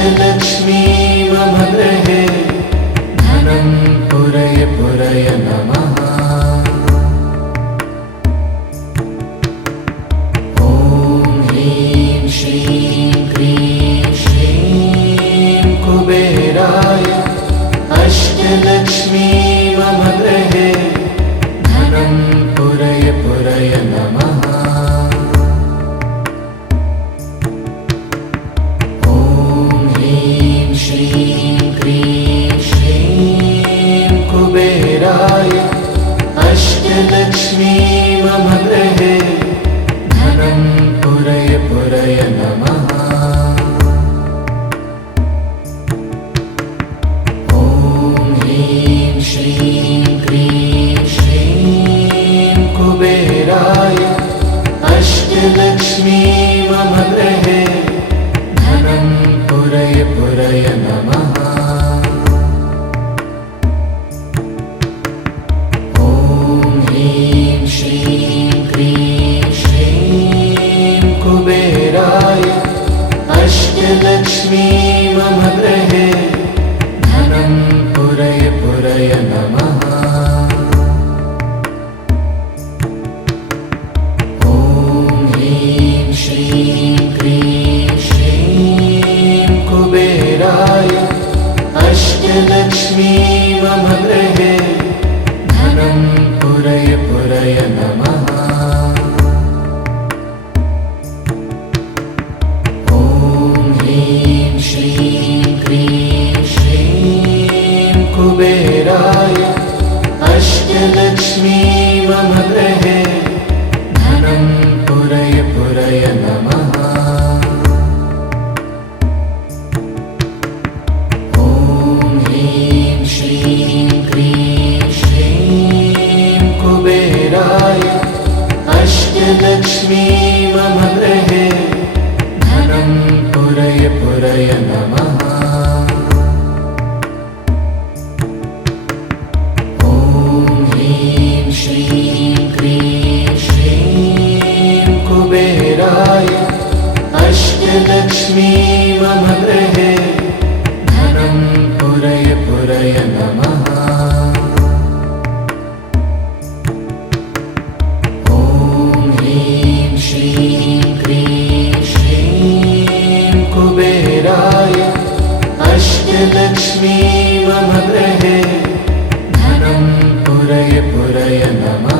अष्टलक्ष्मी मम गृहे धनं पुरय पुरय नमः। ॐ ह्रीं श्रीं क्रीं श्रीं कुबेराय अष्टलक्ष्मी मम गृहे धनं पुरय पुरय नमः। ॐ ह्रीं श्रीं क्रीं श्रीं कुबेराय अष्टलक्ष्मी मम गृहे धनं पुरय पुरय नमः। ॐ ह्रीं श्रीं क्रीं श्रीं कुबेराय अष्टलक्ष्मी मम गृहे धनं पुरय पुरय नमः। ॐ ह्रीं श्रीं क्रीं श्रीं कुबेराय अष्टलक्ष्मी मम गृहे धनं पुरय पुरय नमः। ॐ ह्रीं श्रीं क्रीं श्रीं कुबेराय अष्टलक्ष्मी मम गृहे धनं पुरय पुरय नमः। ॐ ह्रीं श्रीं क्रीं श्रीं कुबेराय अष्टलक्ष्मी मम गृहे धनं पुरय पुरय नमः। ॐ ह्रीं श्रीं क्रीं श्रीं कुबेराय अष्टलक्ष्मी मम गृहे धनं पुरय पुरय नमः। ॐ ह्रीं श्रीं क्रीं श्रीं कुबेराय अष्टलक्ष्मी मम गृहे धनं पुरय पुरय नमः। ॐ ह्रीं श्रीं क्रीं श्रीं कुबेराय अष्टलक्ष्मी मम गृहे धनं पुरय पुरय नमः।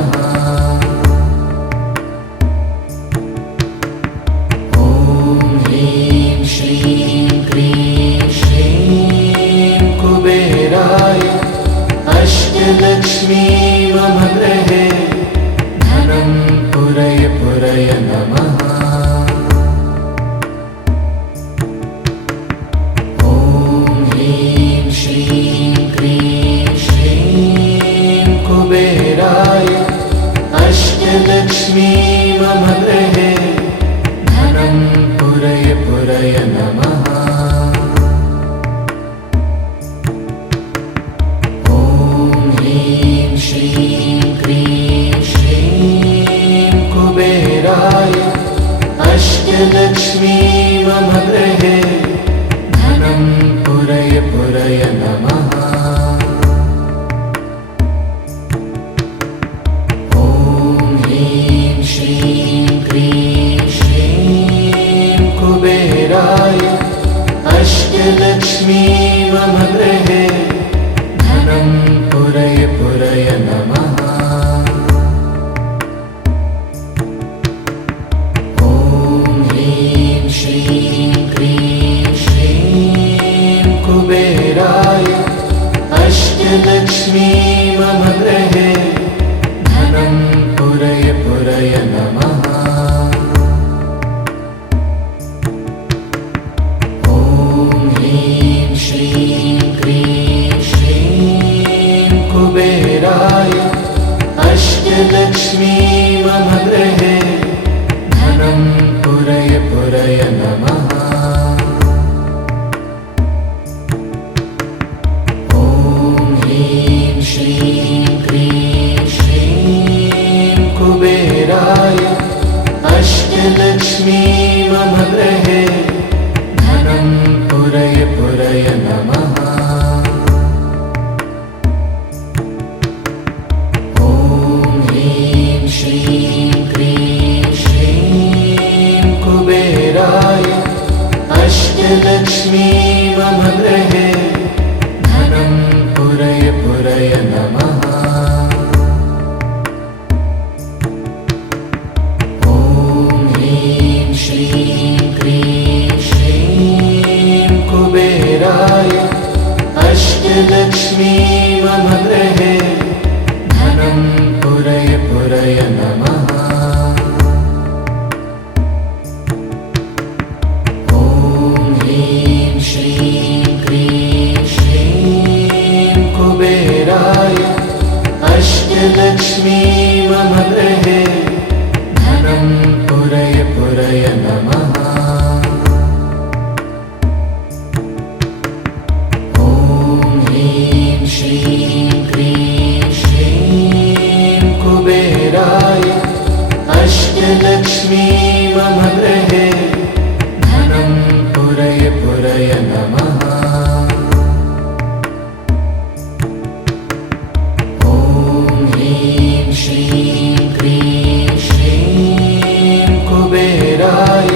ॐ ह्रीं श्रीं क्रीं श्रीं कुबेराय अष्टलक्ष्मी मम गृहे धनं पुरय पुरय नमः। ॐ ह्रीं श्रीं क्रीं श्रीं कुबेराय अष्टलक्ष्मी मम गृहे धनं पुरय पुरय नमः। ॐ ह्रीं श्रीं क्रीं श्रीं कुबेराय अष्टलक्ष्मी मम गृहे धनं पुरय पुरय नमः। ॐ ह्रीं श्रीं क्रीं श्रीं कुबेराय अष्टलक्ष्मी मम गृहे धनं पुरय पुरय नमः। ॐ ह्रीं श्रीं क्रीं श्रीं कुबेराय अष्टलक्ष्मी मम गृहे धनं पुरय पुरय नमः। ॐ ह्रीं श्रीं अष्टलक्ष्मी मम गृहे धनं पुरय पुरय नमः। ॐ ह्रीं श्रीं क्रीं श्रीं कुबेराय अष्टलक्ष्मी मम गृहे धनं पुरय पुरय नमः। श्रीं क्रीं श्रीं कुबेराय अष्टलक्ष्मी मम गृहे धनं पुरय पुरय नमः। ॐ ह्रीं श्रीं क्रीं श्रीं कुबेराय अष्टलक्ष्मी मम गृहे धनं पुरय पुरय नमः। ॐ ह्रीं श्रीं क्रीं श्रीं कुबेराय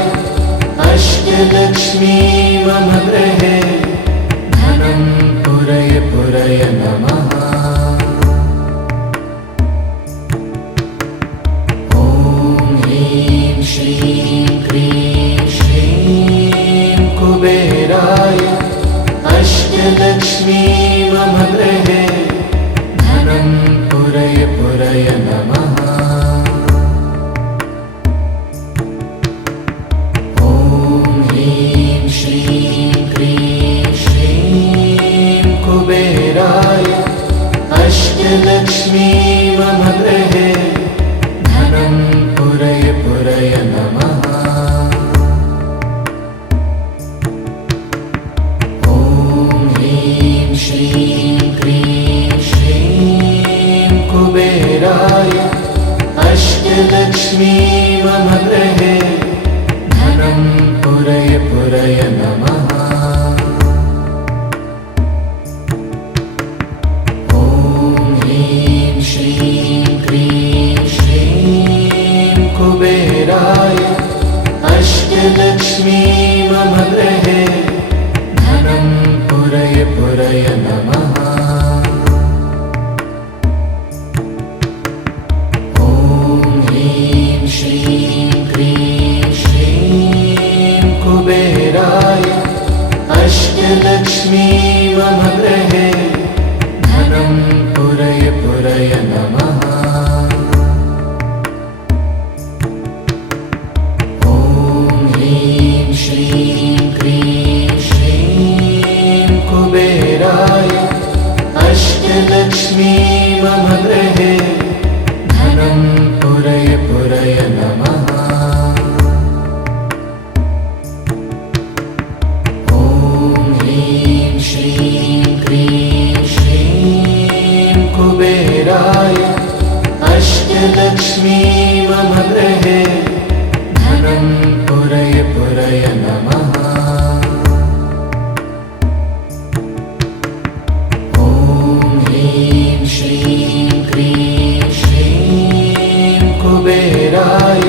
अष्टलक्ष्मी मम गृहे धनं पुरय पुरय नमः। ॐ ह्रीं श्रीं क्रीं श्रीं कुबेराय अष्टलक्ष्मी मम गृहे धनं पुरय पुरय नमः। ॐ ह्रीं श्रीं क्रीं श्रीं कुबेराय अष्टलक्ष्मी मम गृहे धनं पुरय पुरय नमः। श्रीं क्रीं श्रीं कुबेराय अष्टलक्ष्मी मम गृहे धनं पुरय पुरय नमः। ॐ ह्रीं श्रीं क्रीं श्रीं कुबेराय अष्टलक्ष्मी मम गृहे धनं पुरय पुरय नमः। ॐ ह्रीं श्रीं क्रीं श्रीं कुबेराय अष्टलक्ष्मी मम गृहे धनं पुरय पुरय नमः। ॐ ह्रीं श्रीं क्रीं श्रीं कुबेराय अष्टलक्ष्मी मम गृहे धनं पुरय पुरय नमः। ॐ ह्रीं श्रीं क्रीं श्रीं कुबेराय अष्टलक्ष्मी मम गृहे धनं पुरय पुरय नमः। श्रीं क्रीं श्रीं कुबेराय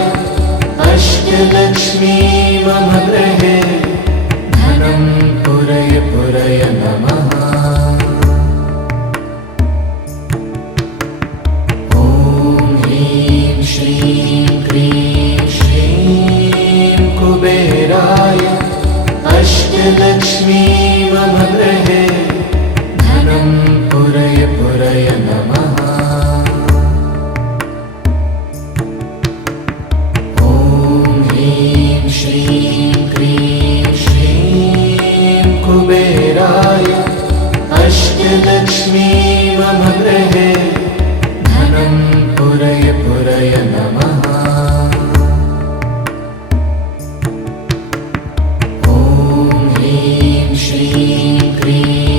अष्टलक्ष्मी मम गृहे धनं पुरय पुरय नमः। ॐ ह्रीं श्रीं क्रीं श्रीं कुबेराय अष्टलक्ष्मी मम गृहे धनं पुरय पुरय नमः। ॐ ह्रीं श्रीं क्रीं श्रीं कुबेराय अष्टलक्ष्मी मम गृहे धनं पुरय पुरय नमः। ॐ ह्रीं श्रीं क्रीं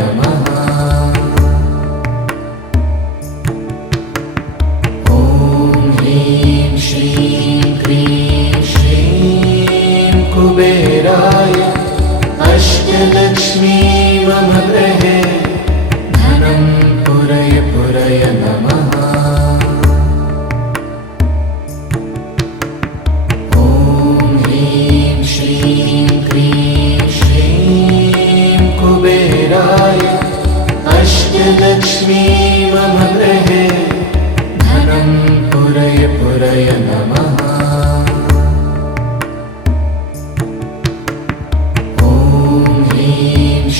नमः। ॐ ह्रीं श्रीं क्रीं श्रीं कुबेराय अष्टलक्ष्मी मम गृहे धनं पुरय पुरय नमः। ॐ ह्रीं श्रीं क्रीं श्रीं कुबेराय अष्टलक्ष्मी मम गृहे धनं पुरय पुरय नमः।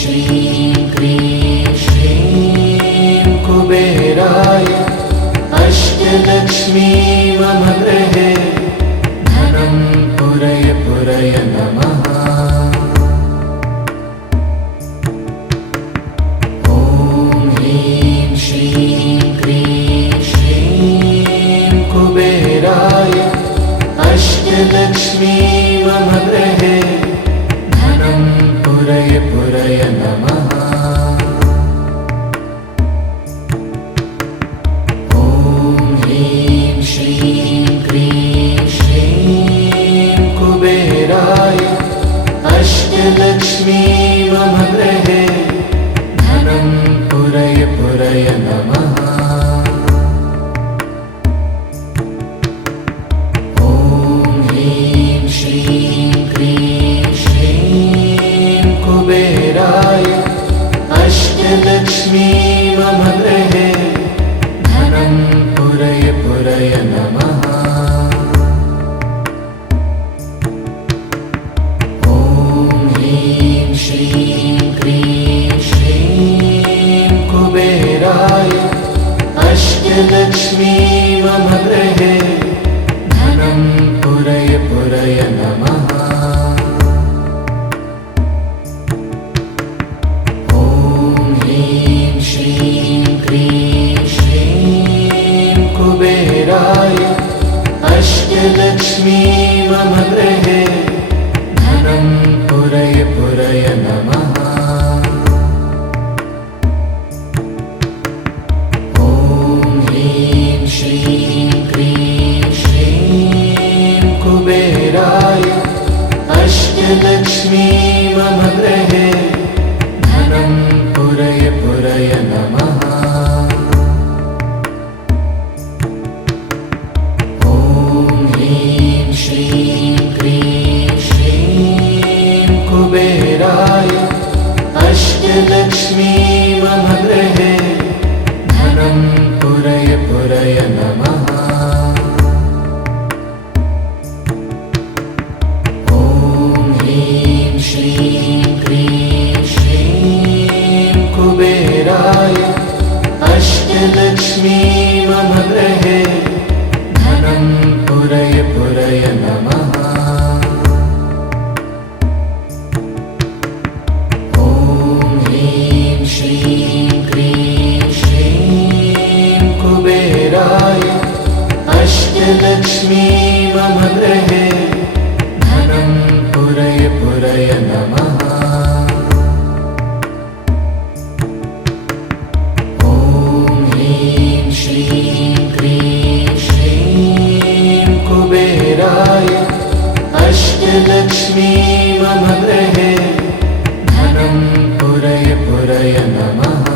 श्रीं क्रीं श्रीं कुबेराय अष्टलक्ष्मी मम गृहे धनं पुरय पुरय नमः। ॐ ह्रीं श्रीं क्रीं श्रीं कुबेराय अष्टलक्ष्मी मम गृहे धनं पुरय पुरय नमः। ॐ ह्रीं श्रीं क्रीं श्रीं कुबेराय अष्टलक्ष्मी मम गृहे धनं पुरय पुरय नमः। ॐ ह्रीं श्रीं क्रीं श्रीं कुबेराय अष्टलक्ष्मी मम गृहे धनं पुरय पुरय नमः। ॐ ह्रीं श्रीं क्रीं श्रीं कुबेराय अष्टलक्ष्मी मम गृहे धनं पुरय पुरय नमः। श्रीं क्रीं श्रीं कुबेराय अष्टलक्ष्मी मम गृहे धनं पुरय पुरय नमः। ॐ ह्रीं श्रीं क्रीं श्रीं कुबेराय अष्टलक्ष्मी मम गृहे धनं पुरय पुरय नमः। ॐ ह्रीं श्रीं क्रीं श्रीं कुबेराय अष्टलक्ष्मी मम गृहे धनं पुरय पुरय नमः। ॐ ह्रीं श्रीं क्रीं श्रीं कुबेराय अष्टलक्ष्मी मम गृहे धनं पुरय पुरय नमः। ॐ ह्रीं श्रीं क्रीं श्रीं कुबेराय अष्टलक्ष्मी मम गृहे धनं पुरय पुरय नमः। श्रीं क्रीं श्रीं कुबेराय अष्टलक्ष्मी मम गृहे धनं पुरय पुरय नमः।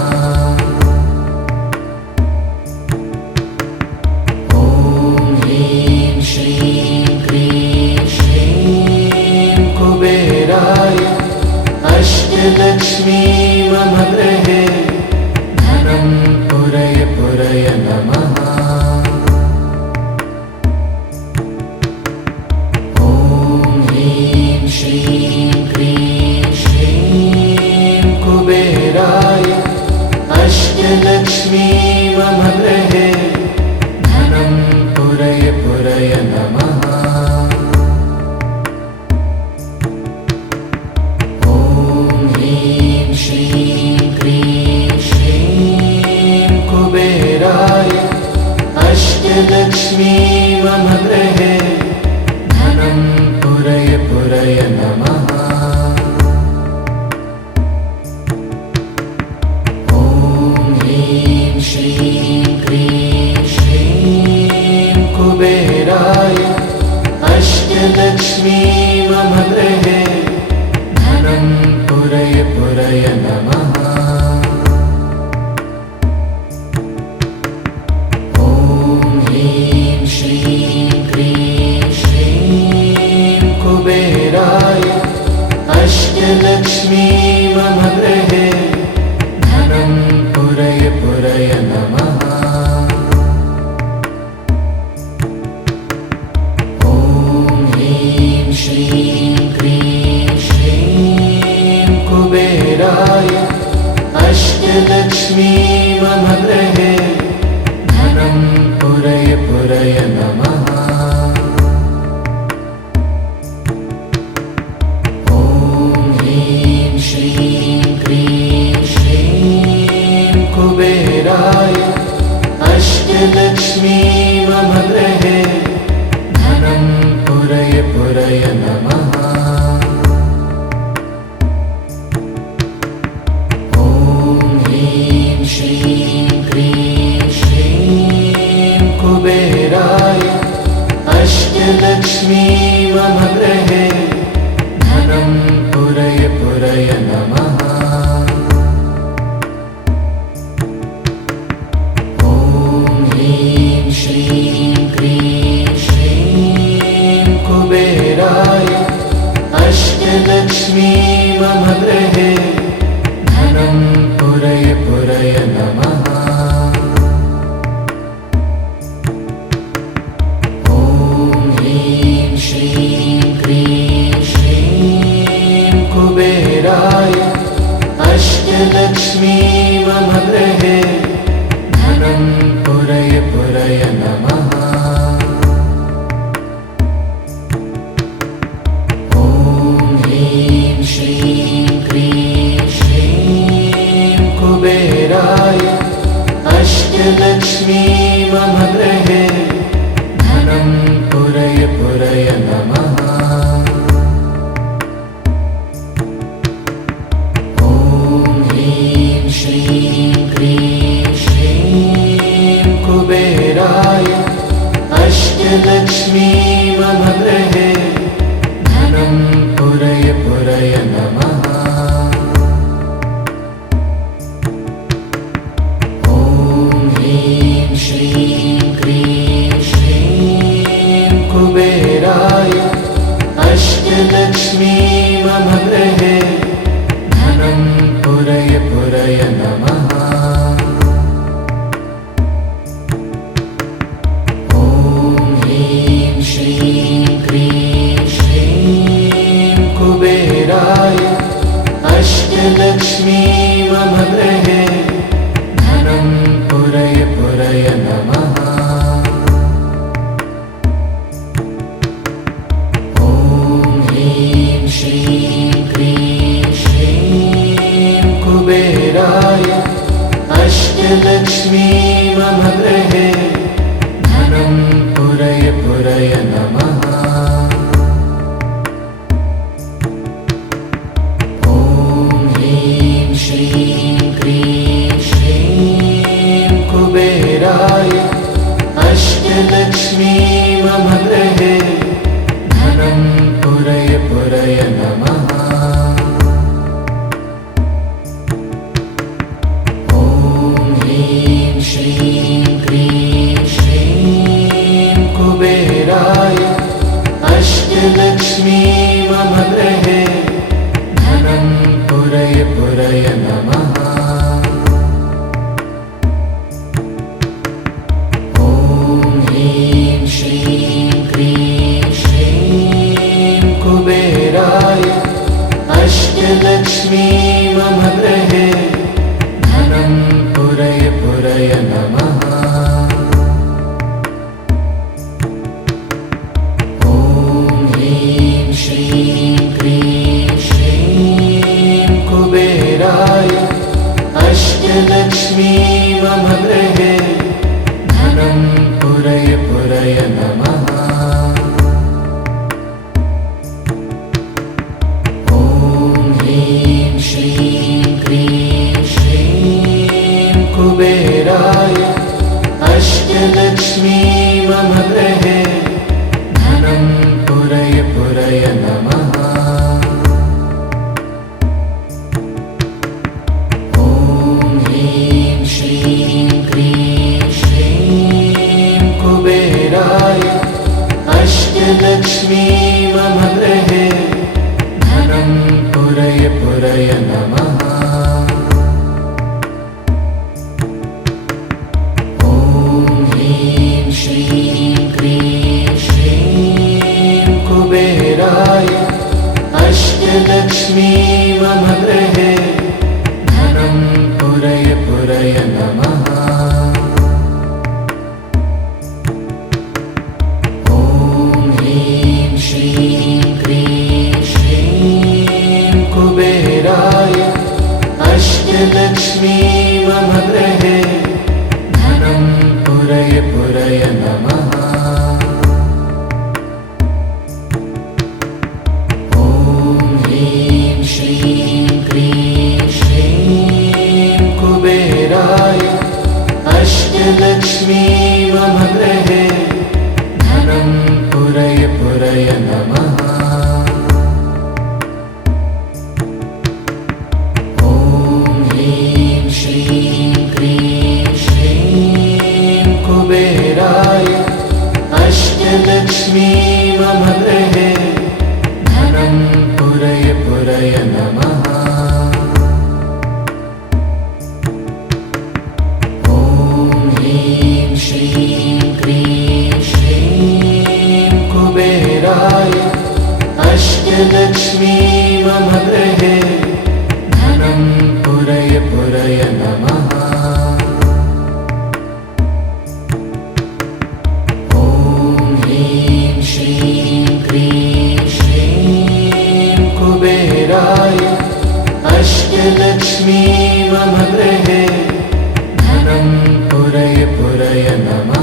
ॐ ह्रीं श्रीं क्रीं श्रीं कुबेराय अष्टलक्ष्मी मम गृहे धनं पुरय पुरय नमः। ॐ ह्रीं श्रीं क्रीं श्रीं कुबेराय अष्टलक्ष्मी मम गृहे धनं पुरय पुरय नमः। ॐ ह्रीं श्रीं क्रीं श्रीं कुबेराय अष्टलक्ष्मी मम गृहे धनं पुरय पुरय नमः। ॐ श्रीं क्रीं श्रीं कुबेराय अष्टलक्ष्मी मम गृहे धनं पुरय पुरय नमः। ॐ ह्रीं श्रीं क्रीं श्रीं कुबेराय अष्टलक्ष्मी मम गृहे धनं पुरय पुरय नमः। ॐ ह्रीं श्रीं क्रीं श्रीं कुबेराय अष्टलक्ष्मी मम गृहे धनं पुरय पुरय नमः। ॐ ह्रीं श्रीं क्रीं श्रीं कुबेराय अष्टलक्ष्मी मम गृहे धनं पुरय पुरय नमः। ॐ ह्रीं श्रीं क्रीं श्रीं कुबेराय अष्टलक्ष्मी मम गृहे धनं पुरय पुरय नमः। ॐ ह्रीं श्रीं क्रीं श्रीं कुबेराय अष्टलक्ष्मी मम गृहे धनं पुरय पुरय नमः। ॐ ह्रीं श्रीं क्रीं श्रीं कुबेराय अष्टलक्ष्मी मम गृहे धनं पुरय पुरय नमः। ॐ ह्रीं श्रीं क्रीं श्रीं कुबेराय अष्टलक्ष्मी मम गृहे धनं पुरय पुरय नमः। ॐ ह्रीं श्रीं क्रीं श्रीं कुबेराय अष्टलक्ष्मी मम गृहे धनं पुरय पुरय नमः। ॐ ह्रीं श्रीं क्रीं श्रीं कुबेराय अष्टलक्ष्मी मम गृहे धनं पुरय पुरय नमः। ॐ ह्रीं श्रीं क्रीं श्रीं कुबेराय अष्टलक्ष्मी मम गृहे धनं पुरय पुरय नमः। ॐ ह्रीं श्रीं क्रीं श्रीं कुबेराय अष्टलक्ष्मी मम गृहे धनं पुरय पुरय नमः। ॐ ह्रीं श्रीं क्रीं श्रीं कुबेराय अष्टलक्ष्मी मम गृहे धनं पुरय पुरय नमः। ॐ ह्रीं श्रीं क्रीं श्रीं कुबेराय अष्टलक्ष्मी मम गृहे धनं पुरय पुरय नमः। ॐ ह्रीं श्रीं क्रीं श्रीं कुबेराय अष्टलक्ष्मी मम गृहे धनं पुरय पुरय नमः। ॐ ह्रीं श्रीं क्रीं श्रीं कुबेराय अष्टलक्ष्मी मम गृहे धनं पुरय पुरय नमः। ॐ ह्रीं श्रीं क्रीं श्रीं कुबेराय अष्टलक्ष्मी मम गृहे धनं पुरय पुरय नमः। ॐ ह्रीं श्रीं क्रीं श्रीं कुबेराय अष्टलक्ष्मी मम गृहे धनं पुरय पुरय नमः। ॐ ह्रीं श्रीं क्रीं श्रीं कुबेराय अष्टलक्ष्मी मम गृहे धनं पुरय पुरय नमः। ॐ ह्रीं श्रीं क्रीं श्रीं कुबेराय अष्टलक्ष्मी मम गृहे धनं पुरय पुरय नमः। ॐ ह्रीं श्रीं क्रीं श्रीं कुबेराय अष्टलक्ष्मी मम गृहे धनं पुरय पुरय नमः। ॐ ह्रीं श्रीं क्रीं श्रीं कुबेराय अष्टलक्ष्मी मम गृहे धनं पुरय पुरय नमः। ॐ ह्रीं श्रीं क्रीं श्रीं कुबेराय अष्टलक्ष्मी मम गृहे धनं पुरय पुरय नमः। ॐ ह्रीं श्रीं क्रीं श्रीं कुबेराय अष्टलक्ष्मी मम गृहे धनं पुरय पुरय नमः।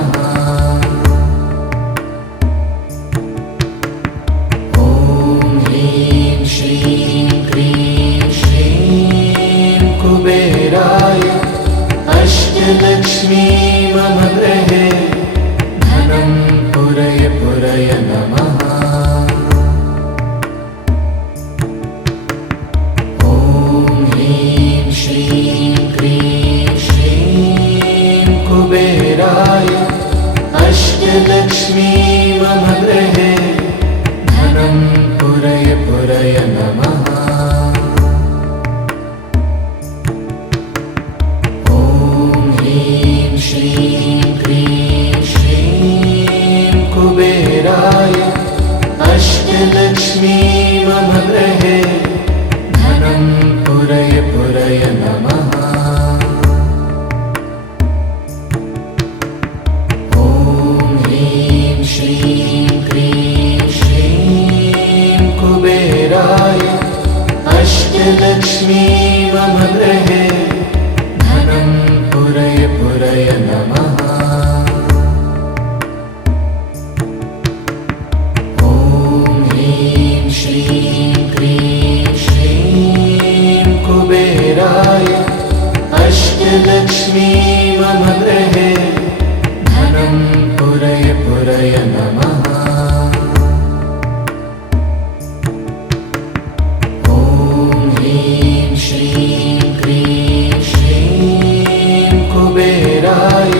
ॐ ह्रीं श्रीं क्रीं श्रीं कुबेराय अष्टलक्ष्मी मम गृहे धनं पुरय पुरय नमः। ॐ ह्रीं श्रीं क्रीं श्रीं कुबेराय अष्टलक्ष्मी मम गृहे धनं पुरय पुरय नमः। ॐ ह्रीं श्रीं क्रीं श्रीं कुबेराय अष्टलक्ष्मी मम गृहे धनं पुरय पुरय नमः। ॐ ह्रीं श्रीं क्रीं श्रीं कुबेराय अष्टलक्ष्मी मम गृहे धनं पुरय पुरय नमः। ॐ ह्रीं श्रीं क्रीं श्रीं कुबेराय अष्टलक्ष्मी मम गृहे धनं पुरय पुरय नमः। ॐ ह्रीं श्रीं क्रीं श्रीं कुबेराय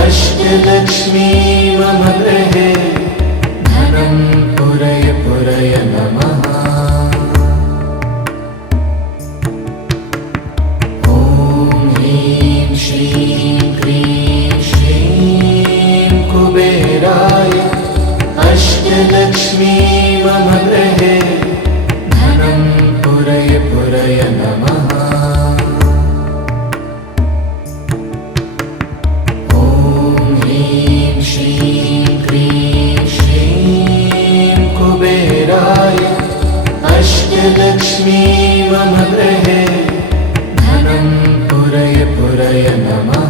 अष्टलक्ष्मी मम गृहे धनं पुरय पुरय नमः। ॐ ह्रीं श्रीं क्रीं श्रीं कुबेराय अष्टलक्ष्मी मम गृहे धनं पुरय पुरय नमः। ॐ ह्रीं श्रीं क्रीं श्रीं कुबेराय अष्टलक्ष्मी मम गृहे धनं पुरय पुरय नमः।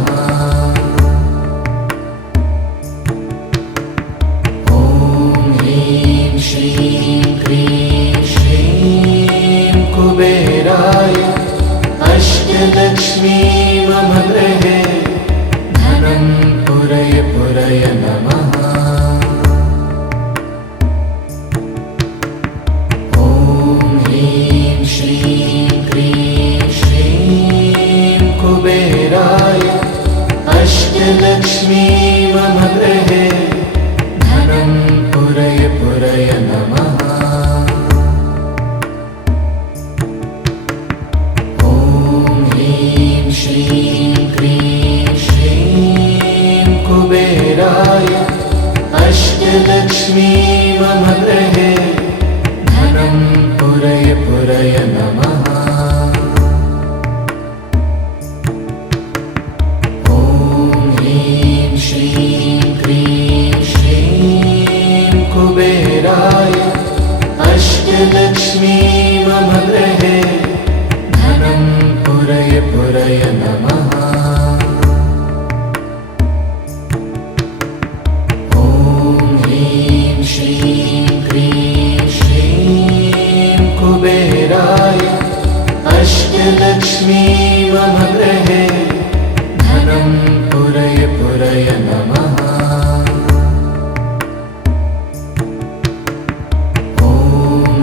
ॐ ह्रीं श्रीं क्रीं श्रीं कुबेराय अष्टलक्ष्मी मम गृहे धनं पुरय पुरय नमः। ॐ ह्रीं श्रीं क्रीं श्रीं कुबेराय अष्टलक्ष्मी मम गृहे धनं पुरय पुरय नमः। ॐ ह्रीं श्रीं क्रीं श्रीं कुबेराय अष्टलक्ष्मी मम गृहे धनं पुरय पुरय नमः। ॐ ह्रीं श्रीं क्रीं श्रीं कुबेराय अष्टलक्ष्मी मम गृहे धनं पुरय पुरय नमः। ॐ ह्रीं श्रीं क्रीं श्रीं कुबेराय अष्टलक्ष्मी मम गृहे धनं पुरय पुरय नमः। ॐ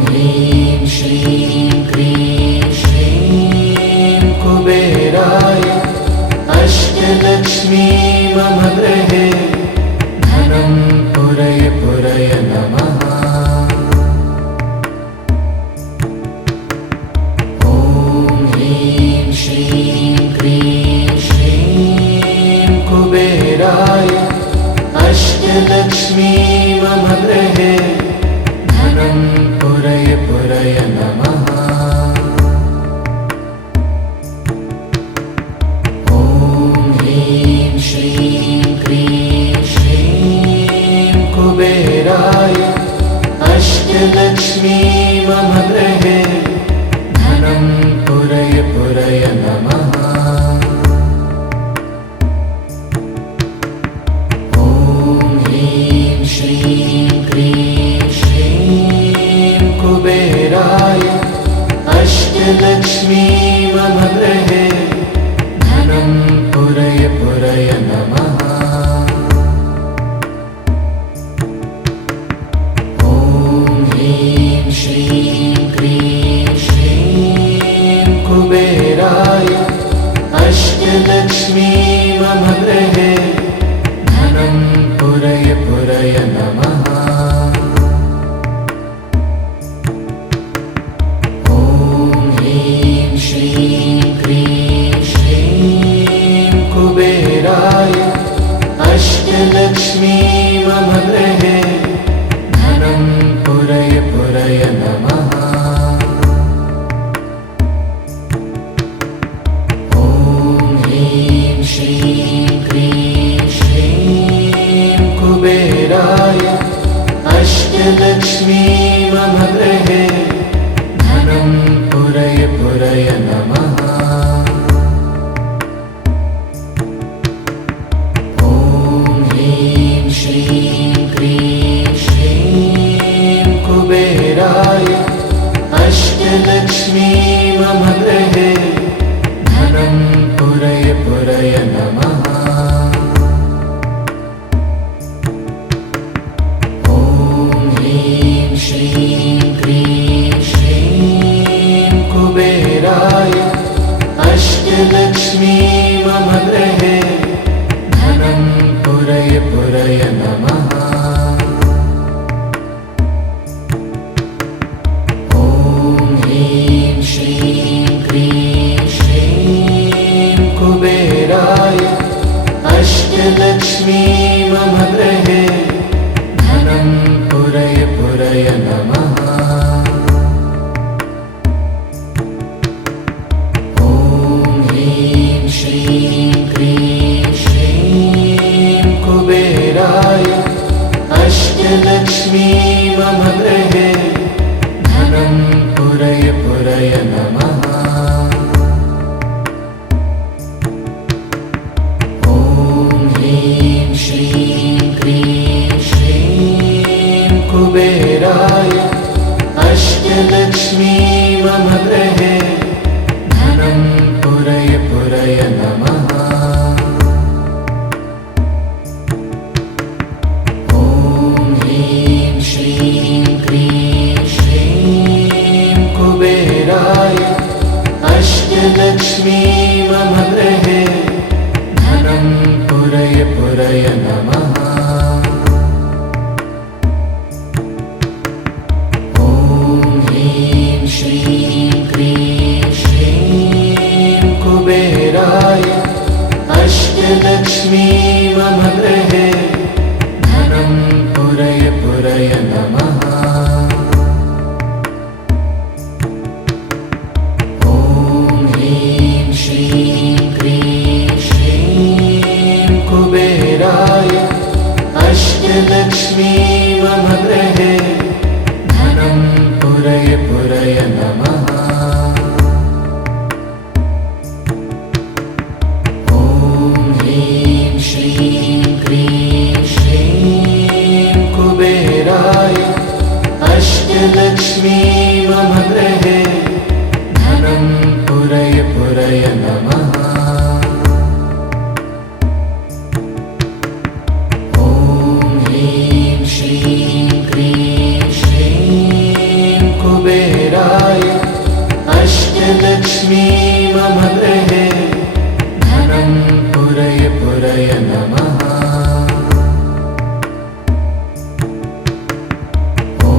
ह्रीं श्रीं क्रीं श्रीं कुबेराय अष्टलक्ष्मी मम गृहे धनं पुरय पुरय नमः। ॐ ह्रीं श्रीं क्रीं श्रीं कुबेराय अष्टलक्ष्मी मम गृहे धनं पुरय पुरय नमः। ॐ ह्रीं श्रीं क्रीं श्रीं कुबेराय अष्टलक्ष्मी मम गृहे धनं पुरय पुरय नमः। ॐ ह्रीं श्रीं क्रीं श्रीं कुबेराय अष्टलक्ष्मी मम गृहे धनं पुरय पुरय नमः। ॐ ह्रीं श्रीं क्रीं श्रीं कुबेराय अष्टलक्ष्मी मम गृहे धनं पुरय पुरय नमः। ॐ ह्रीं श्रीं क्रीं श्रीं कुबेराय अष्टलक्ष्मी मम गृहे धनं पुरय पुरय नमः। ॐ ह्रीं श्रीं क्रीं श्रीं कुबेराय अष्टलक्ष्मी मम गृहे धनं पुरय पुरय नमः। ॐ ह्रीं श्रीं क्रीं श्रीं कुबेराय अष्टलक्ष्मी मम गृहे धनं पुरय पुरय नमः। ॐ ह्रीं श्रीं क्रीं श्रीं कुबेराय अष्टलक्ष्मी मम गृहे धनं पुरय पुरय नमः। ॐ ह्रीं श्रीं क्रीं श्रीं कुबेराय अष्टलक्ष्मी मम गृहे धनं पुरय पुरय नमः। ॐ ह्रीं श्रीं क्रीं श्रीं कुबेराय अष्टलक्ष्मी मम गृहे धनं पुरय पुरय नमः। ॐ ह्रीं श्रीं क्रीं श्रीं कुबेराय अष्टलक्ष्मी मम गृहे धनं पुरय पुरय नमः। अष्टलक्ष्मी मम गृहे धनं पुरय पुरय नमः। ॐ ह्रीं श्रीं क्रीं श्रीं कुबेराय अष्टलक्ष्मी मम गृहे धनं पुरय पुरय नमः। ॐ ह्रीं श्रीं क्रीं श्रीं कुबेराय अष्टलक्ष्मी मम गृहे धनं पुरय पुरय नमः। ॐ ह्रीं श्रीं क्रीं श्रीं कुबेराय अष्टलक्ष्मी मम गृहे धनं पुरय पुरय नमः। ॐ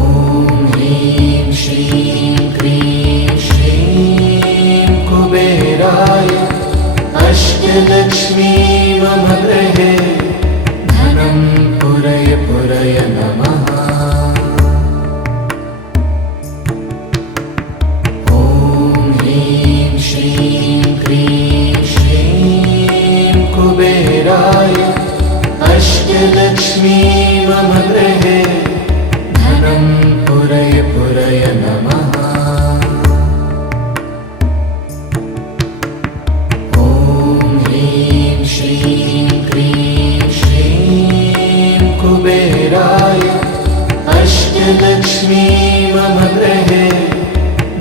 ह्रीं श्रीं क्रीं श्रीं कुबेराय अष्टलक्ष्मी मम गृहे धनं पुरय पुरय नमः। ॐ ह्रीं श्रीं क्रीं श्रीं कुबेराय अष्टलक्ष्मी मम गृहे धनं पुरय पुरय नमः। ॐ ह्रीं श्रीं क्रीं श्रीं कुबेराय अष्टलक्ष्मी मम गृहे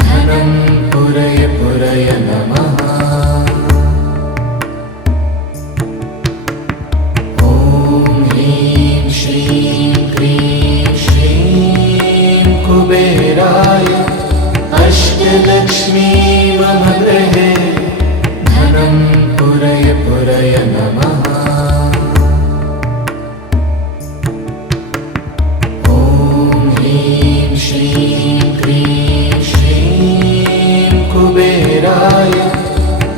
धनं पुरय पुरय नमः। ॐ ह्रीं श्रीं क्रीं श्रीं कुबेराय अष्टलक्ष्मी मम गृहे धनं पुरय पुरय नमः। ॐ ह्रीं श्रीं क्रीं श्रीं कुबेराय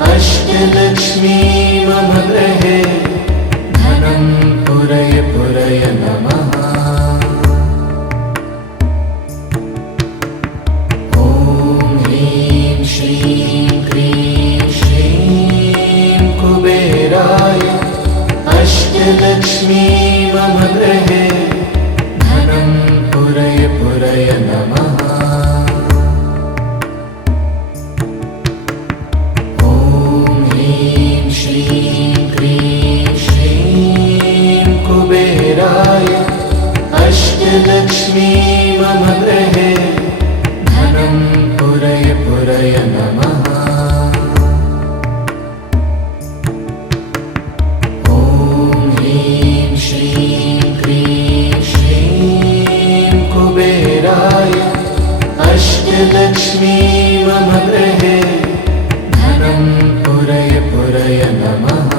अष्टलक्ष्मी मम गृहे धनं पुरय पुरय नमः। ॐ ह्रीं श्रीं क्रीं श्रीं कुबेराय अष्टलक्ष्मी मम गृहे धनं पुरय पुरय नमः। ॐ ह्रीं श्रीं क्रीं श्रीं कुबेराय अष्टलक्ष्मी मम गृहे धनं पुरय पुरय नमः। ॐ ह्रीं श्रीं क्रीं श्रीं कुबेराय अष्टलक्ष्मी मम गृहे धनं पुरय पुरय नमः।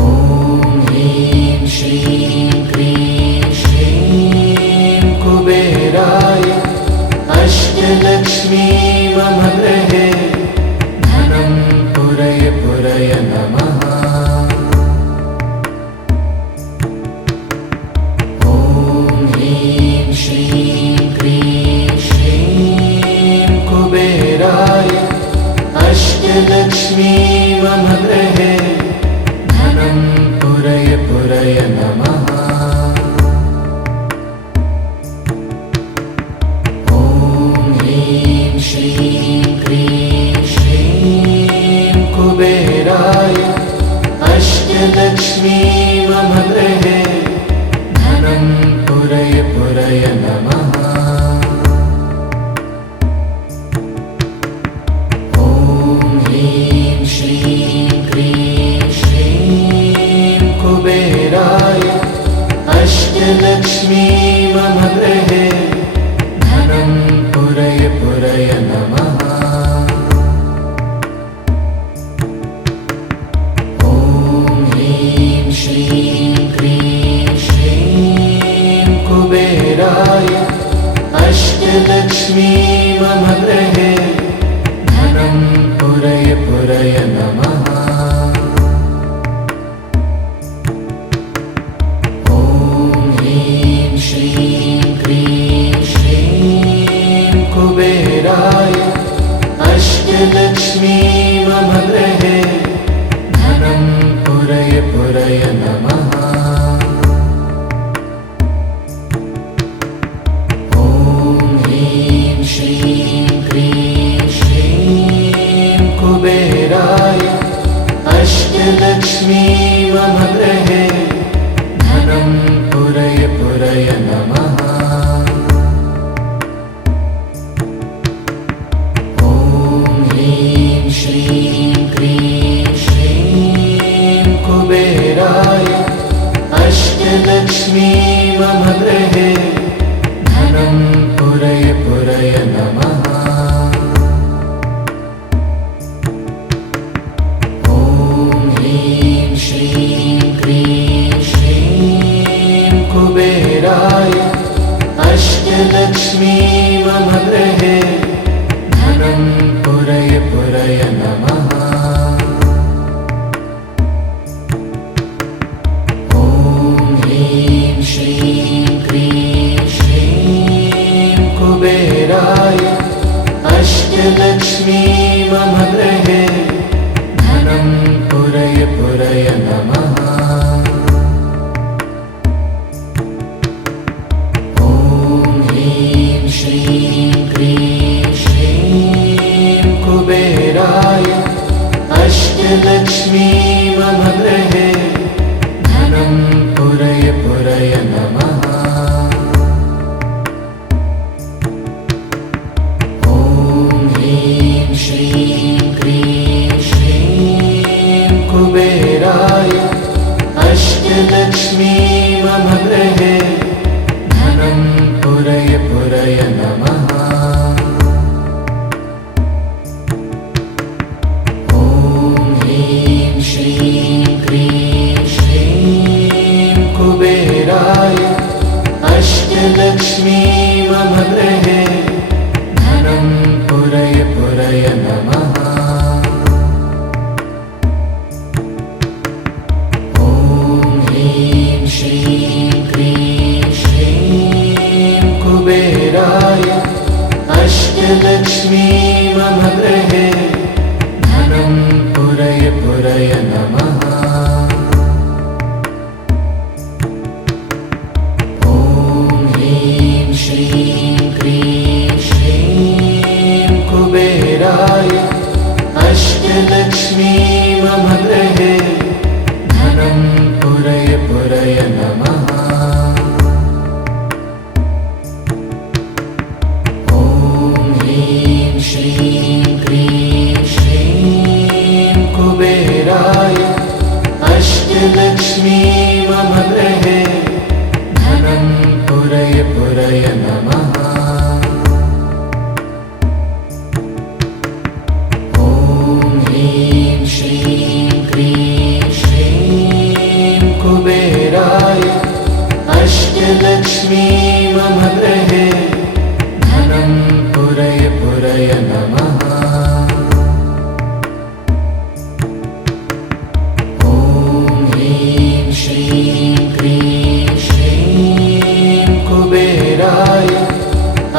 ॐ ह्रीं श्रीं क्रीं श्रीं कुबेराय अष्टलक्ष्मी मम गृहे धनं पुरय पुरय नमः। ॐ ह्रीं श्रीं क्रीं श्रीं कुबेराय अष्टलक्ष्मी मम गृहे धनं पुरय पुरय नमः। ॐ ह्रीं श्रीं क्रीं श्रीं कुबेराय अष्टलक्ष्मी मम गृहे धनं पुरय पुरय नमः। ॐ ह्रीं श्रीं क्रीं श्रीं कुबेराय अष्टलक्ष्मी मम गृहे धनं पुरय पुरय नमः। ॐ ह्रीं अष्टलक्ष्मी मम गृहे धनं पुरय पुरय नमः। ॐ ह्रीं श्रीं क्रीं श्रीं कुबेराय अष्टलक्ष्मी मम गृहे धनं पुरय पुरय नमः। ॐ ह्रीं श्रीं क्रीं श्रीं कुबेराय अष्टलक्ष्मी मम गृहे धनं पुरय पुरय नमः। ॐ ह्रीं श्रीं क्रीं श्रीं कुबेराय अष्टलक्ष्मी मम गृहे धनं पुरय पुरय नमः। ॐ ह्रीं श्रीं क्रीं श्रीं कुबेराय अष्टलक्ष्मी मम गृहे धनं पुरय पुरय नमः। ॐ ह्रीं श्रीं क्रीं श्रीं कुबेराय अष्टलक्ष्मी मम गृहे धनं पुरय पुरय नमः। ॐ ह्रीं श्रीं क्रीं श्रीं कुबेराय अष्टलक्ष्मी मम गृहे धनं पुरय पुरय नमः। ॐ ह्रीं श्रीं क्रीं श्रीं कुबेराय अष्टलक्ष्मी मम गृहे धनं पुरय पुरय नमः। ॐ ह्रीं श्रीं क्रीं श्रीं कुबेराय अष्टलक्ष्मी मम गृहे धनं पुरय पुरय नमः। ॐ ह्रीं श्रीं क्रीं श्रीं कुबेराय अष्टलक्ष्मी मम गृहे धनं पुरय पुरय नमः। ॐ ह्रीं श्रीं क्रीं श्रीं कुबेराय अष्टलक्ष्मी मम गृहे धनं पुरय पुरय नमः। ॐ ह्रीं श्रीं क्रीं श्रीं कुबेराय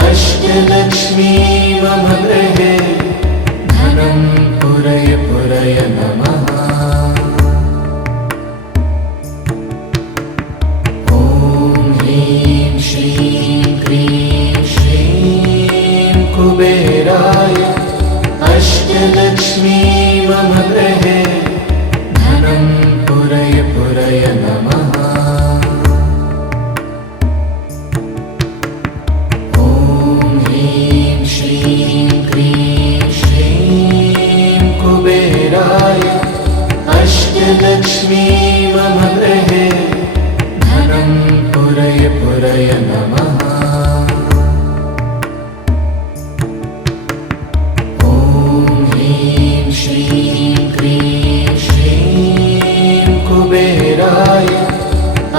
अष्टलक्ष्मी मम गृहे धनं पुरय पुरय नमः। ॐ ह्रीं श्रीं क्रीं श्रीं कुबेराय अष्टलक्ष्मी मम गृहे धनं पुरय पुरय नमः। ॐ ह्रीं श्रीं क्रीं श्रीं कुबेराय अष्टलक्ष्मी मम गृहे धनं पुरय पुरय नमः। ॐ ह्रीं श्रीं क्रीं श्रीं कुबेराय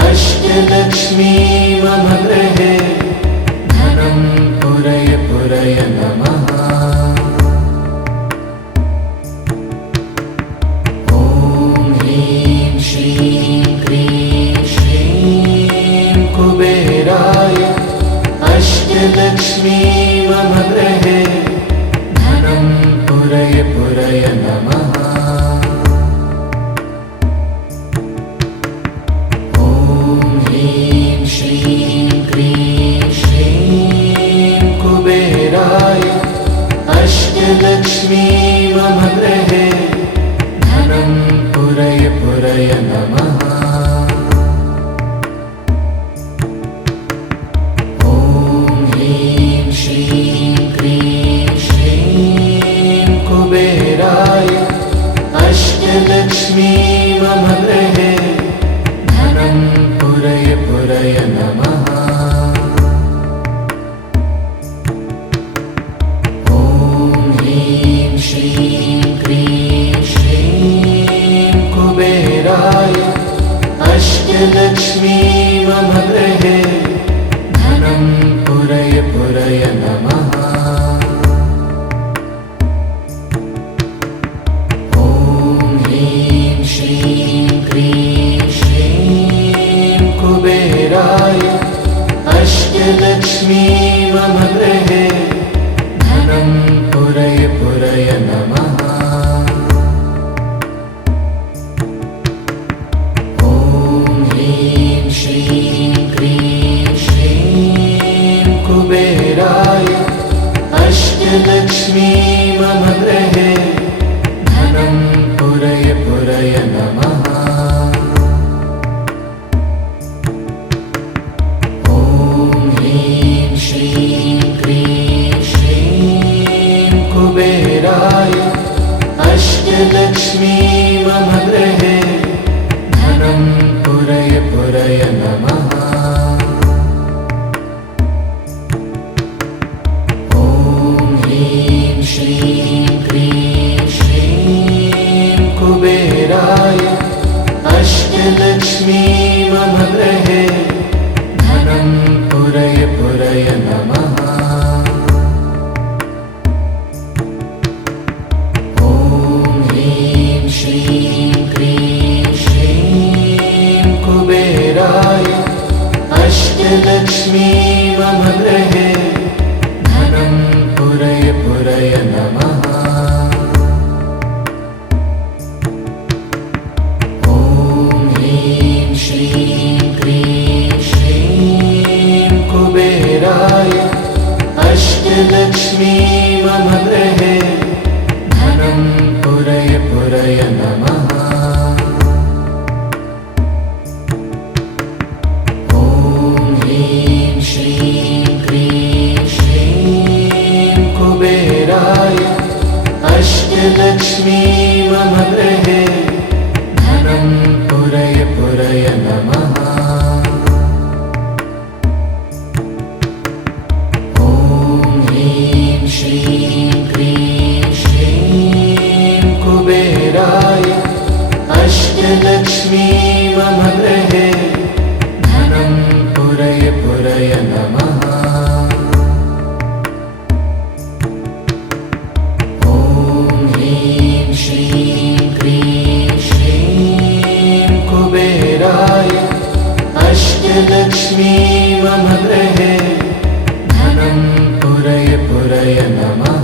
अष्टलक्ष्मी मम गृहे धनं पुरय पुरय नमः। ॐ ह्रीं श्रीं क्रीं श्रीं कुबेराय अष्टलक्ष्मी मम गृहे धनं पुरय पुरय नमः। ॐ ह्रीं श्रीं क्रीं श्रीं कुबेराय अष्टलक्ष्मी मम गृहे धनं पुरय पुरय नमः। ॐ ह्रीं श्रीं क्रीं श्रीं कुबेराय अष्टलक्ष्मी मम गृहे धनं पुरय पुरय नमः। श्रीं क्रीं श्रीं कुबेराय अष्टलक्ष्मी मम गृहे धनं पुरय पुरय नमः। ॐ ह्रीं श्रीं क्रीं श्रीं कुबेराय अष्टलक्ष्मी मम गृहे धनं पुरय पुरय नमः। ॐ ह्रीं श्रीं क्रीं श्रीं कुबेराय अष्टलक्ष्मी मम गृहे धनं पुरय पुरय नमः। ॐ ह्रीं श्रीं क्रीं श्रीं कुबेराय अष्टलक्ष्मी मम गृहे धनं पुरय पुरय नमः। ॐ ह्रीं श्रीं क्रीं श्रीं कुबेराय अष्टलक्ष्मी मम गृहे धनं पुरय पुरय नमः। श्रीं क्रीं श्रीं कुबेराय अष्टलक्ष्मी मम गृहे धनं पुरय पुरय नमः। ॐ ह्रीं श्रीं क्रीं श्रीं कुबेराय अष्टलक्ष्मी मम गृहे धनं पुरय पुरय नमः। ॐ ह्रीं श्रीं क्रीं श्रीं कुबेराय अष्टलक्ष्मी मम गृहे धनं पुरय पुरय नमः। ॐ ह्रीं श्रीं क्रीं श्रीं कुबेराय अष्टलक्ष्मी मम गृहे धनं पुरय पुरय नमः। ॐ ह्रीं श्रीं क्रीं श्रीं कुबेराय अष्टलक्ष्मी मम गृहे धनं पुरय पुरय नमः।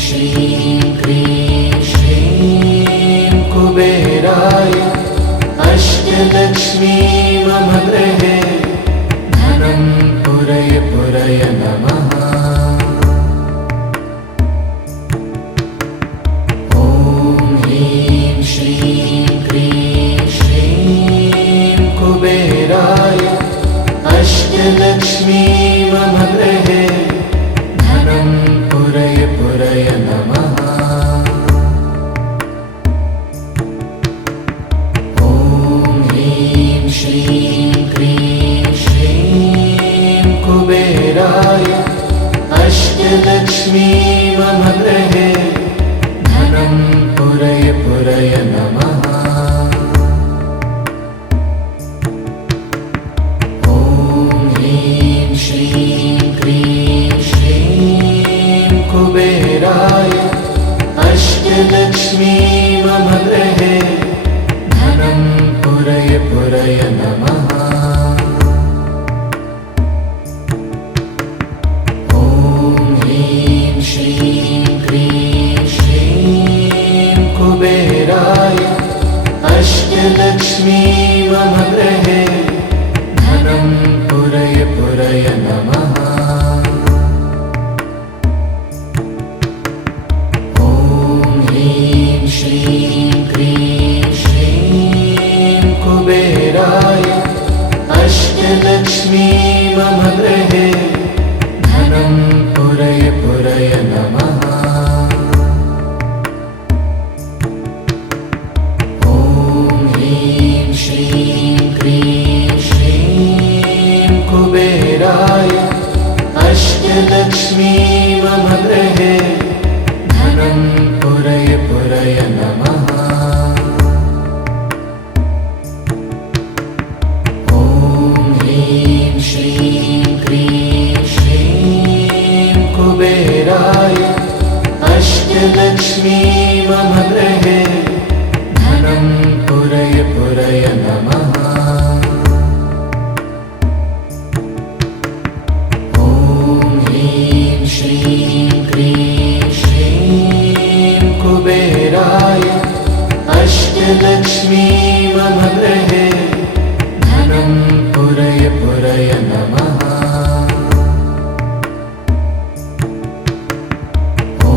श्रीं क्रीं श्रीं कुबेराय अष्टलक्ष्मी मम गृहे धनं पुरय पुरय नमः। ॐ ह्रीं श्रीं क्रीं श्रीं कुबेराय अष्टलक्ष्मी मम गृहे धनं पुरय पुरय नमः। ॐ ह्रीं श्रीं क्रीं श्रीं कुबेराय अष्टलक्ष्मी मम गृहे धनं पुरय पुरय नमः। ॐ ह्रीं श्रीं क्रीं श्रीं कुबेराय अष्टलक्ष्मी मम गृहे धनं पुरय पुरय नमः। ॐ ह्रीं श्रीं क्रीं श्रीं कुबेराय धनं पुरय पुरय नमः। ॐ ह्रीं श्रीं क्रीं श्रीं कुबेराय अष्टलक्ष्मी मम गृहे धनं पुरय पुरय नमः। ॐ ह्रीं श्रीं क्रीं श्रीं कुबेराय अष्टलक्ष्मी मम गृहे धनं पुरय पुरय नमः। ॐ ह्रीं श्रीं क्रीं श्रीं कुबेराय अष्टलक्ष्मी मम गृहे धनं पुरय पुरय नमः। ॐ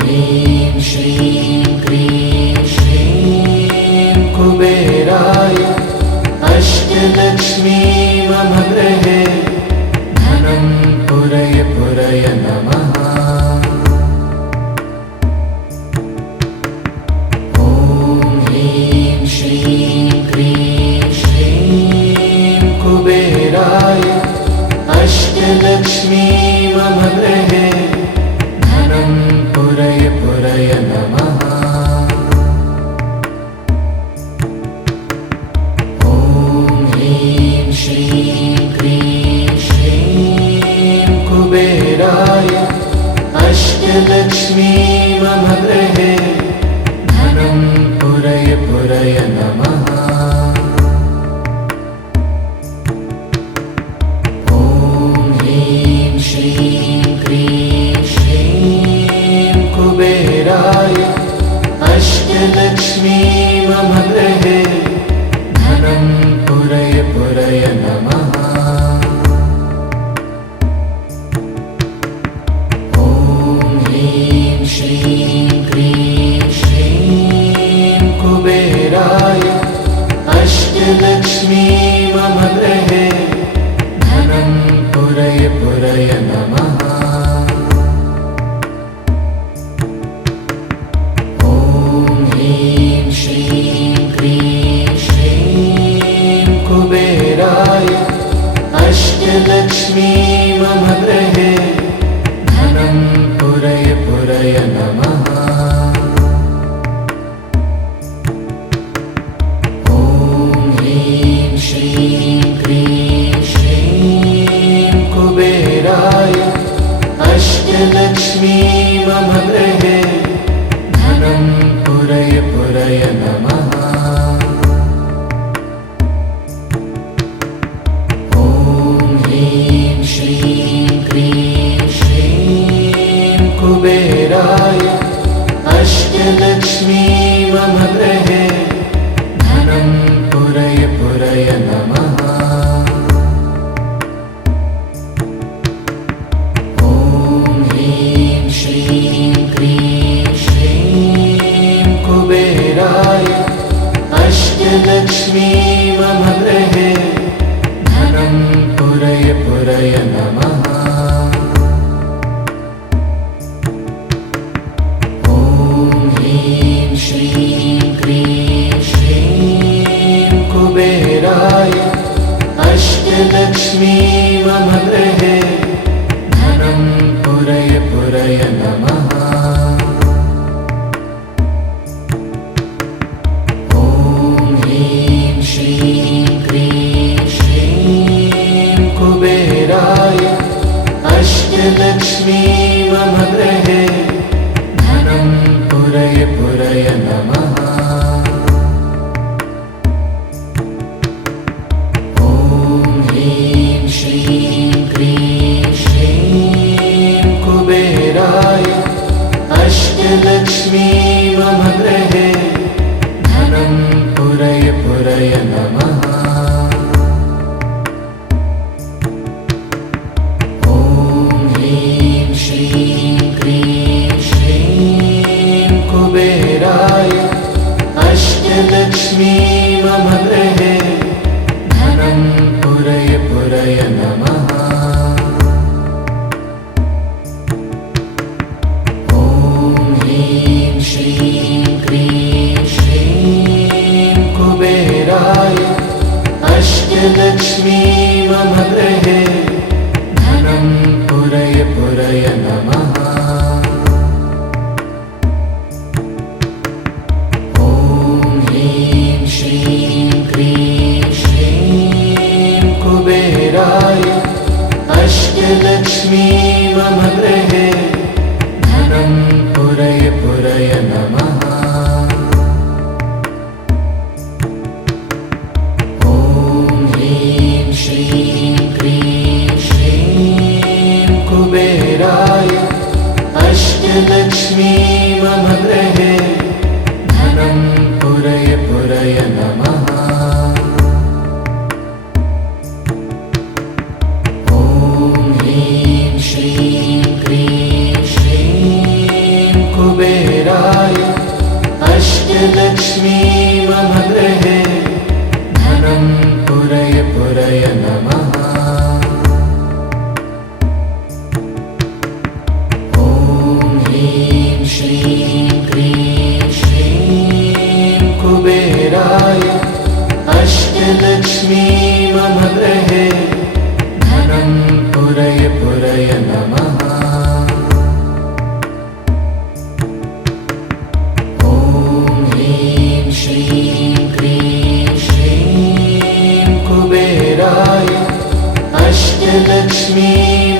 ह्रीं श्रीं क्रीं श्रीं कुबेराय अष्टलक्ष्मी मम गृहे धनं पुरय पुरय नमः। ॐ ह्रीं श्रीं क्रीं श्रीं कुबेराय अष्टलक्ष्मी मम गृहे धनं पुरय पुरय नमः। ॐ ह्रीं श्रीं क्रीं श्रीं कुबेराय अष्टलक्ष्मी मम गृहे धनं पुरय पुरय नमः। ॐ ह्रीं श्रीं क्रीं श्रीं कुबेराय अष्टलक्ष्मी मम गृहे धनं पुरय पुरय नमः। ॐ ह्रीं श्रीं क्रीं श्रीं कुबेराय अष्टलक्ष्मी मम गृहे धनं पुरय पुरय नमः। ॐ ह्रीं श्रीं क्रीं श्रीं कुबेराय अष्टलक्ष्मी मम गृहे धनं पुरय पुरय नमः। ॐ ह्रीं श्रीं क्रीं श्रीं कुबेराय अष्टलक्ष्मी मम गृहे धनं पुरय पुरय नमः। ॐ ह्रीं श्रीं क्रीं श्रीं कुबेराय अष्टलक्ष्मी मम गृहे धनं पुरय पुरय नमः। ॐ ह्रीं श्रीं क्रीं श्रीं कुबेराय अष्टलक्ष्मी मम गृहे धनं पुरय पुरय नमः। ॐ ह्रीं श्रीं क्रीं श्रीं कुबेराय अष्टलक्ष्मी मम गृहे धनं पुरय पुरय नमः। ॐ ह्रीं श्रीं क्रीं श्रीं कुबेराय अष्टलक्ष्मी मम गृहे धनं पुरय पुरय नमः। ॐ ह्रीं श्रीं क्रीं श्रीं कुबेराय अष्टलक्ष्मी मम गृहे धनं पुरय पुरय नमः। ॐ ह्रीं श्रीं क्रीं श्रीं कुबेराय अष्टलक्ष्मी मम गृहे धनं पुरय पुरय नमः।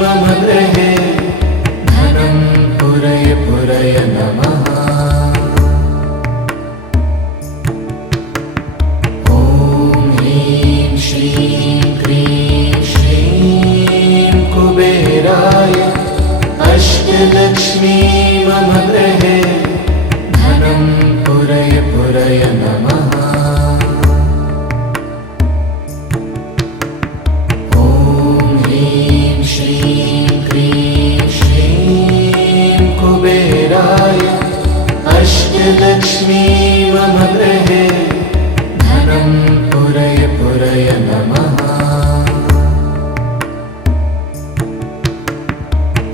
मम गृहे धनं पुरय पुरय नमः। ॐ ह्रीं श्रीं क्रीं श्रीं कुबेराय अष्टलक्ष्मी मम गृहे धनं पुरय पुरय नमः। ॐ ह्रीं श्रीं क्रीं श्रीं कुबेराय अष्टलक्ष्मी मम गृहे धनं पुरय पुरय नमः।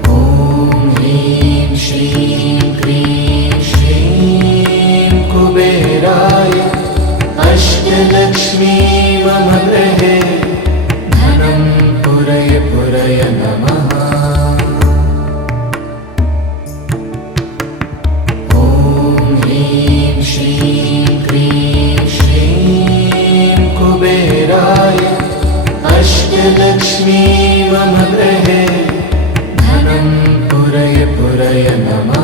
ॐ ह्रीं श्रीं क्रीं श्रीं कुबेराय अष्टलक्ष्मी मम गृहे धनं पुरय पुरय नमः। ॐ ह्रीं श्रीं क्रीं श्रीं कुबेराय अष्टलक्ष्मी मम गृहे धनं पुरय पुरय नमः।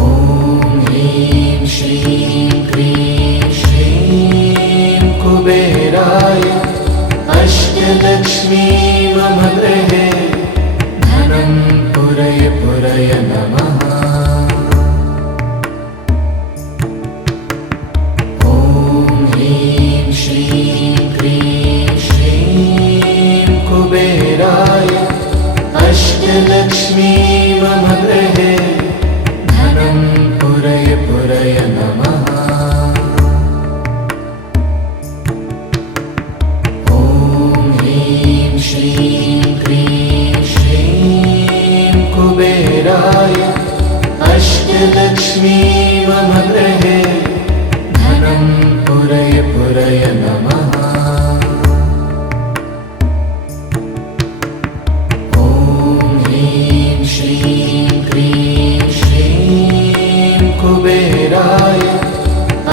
ॐ ह्रीं श्रीं क्रीं श्रीं कुबेराय अष्टलक्ष्मी मम गृहे धनं पुरय पुरय नमः। ॐ ह्रीं श्रीं क्रीं श्रीं कुबेराय अष्टलक्ष्मी मम गृहे धनं पुरय पुरय नमः। ॐ ह्रीं श्रीं क्रीं श्रीं कुबेराय अष्टलक्ष्मी मम गृहे धनं पुरय पुरय नमः। ॐ ह्रीं श्रीं क्रीं श्रीं कुबेराय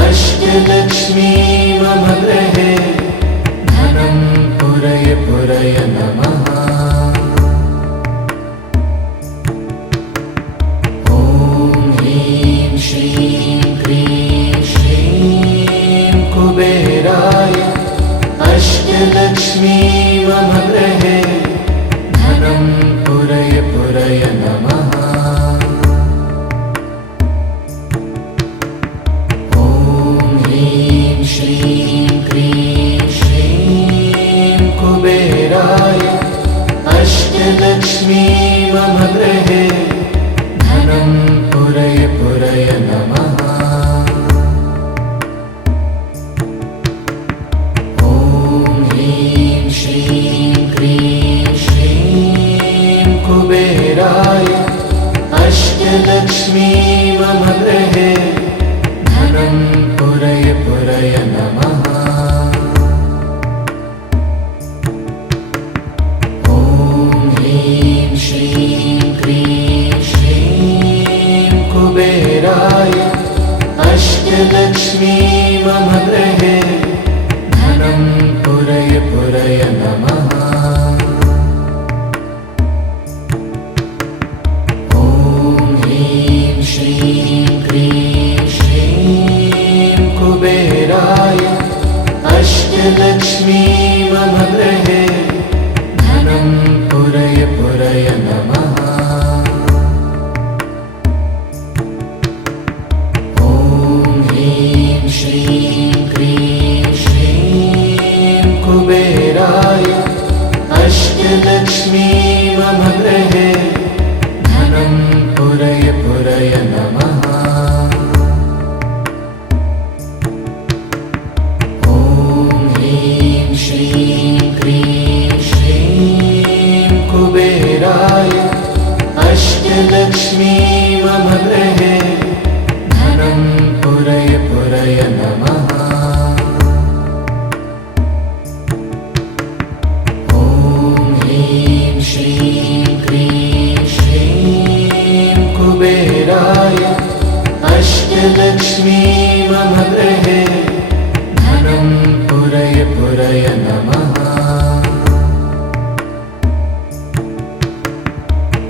अष्टलक्ष्मी मम गृहे धनं पुरय पुरय नमः। ॐ ह्रीं श्रीं क्रीं श्रीं कुबेराय अष्टलक्ष्मी मम गृहे धनं पुरय पुरय नमः। ॐ ह्रीं श्रीं क्रीं श्रीं कुबेराय अष्टलक्ष्मी मम गृहे धनं पुरय पुरय नमः। ॐ ह्रीं श्रीं क्रीं श्रीं कुबेराय अष्टलक्ष्मी मम गृहे धनं पुरय पुरय नमः। ॐ ह्रीं श्रीं क्रीं श्रीं कुबेराय अष्टलक्ष्मी मम गृहे धनं पुरय पुरय नमः। ॐ ह्रीं श्रीं क्रीं श्रीं कुबेराय अष्टलक्ष्मी मम गृहे धनं पुरय पुरय नमः। ॐ ह्रीं श्रीं क्रीं श्रीं कुबेराय अष्टलक्ष्मी मम गृहे धनं पुरय पुरय नमः। ॐ ह्रीं श्रीं क्रीं श्रीं कुबेराय अष्टलक्ष्मी मम गृहे धनं पुरय पुरय नमः। ॐ ह्रीं श्रीं क्रीं श्रीं कुबेराय अष्टलक्ष्मी मम गृहे धनं पुरय पुरय नमः।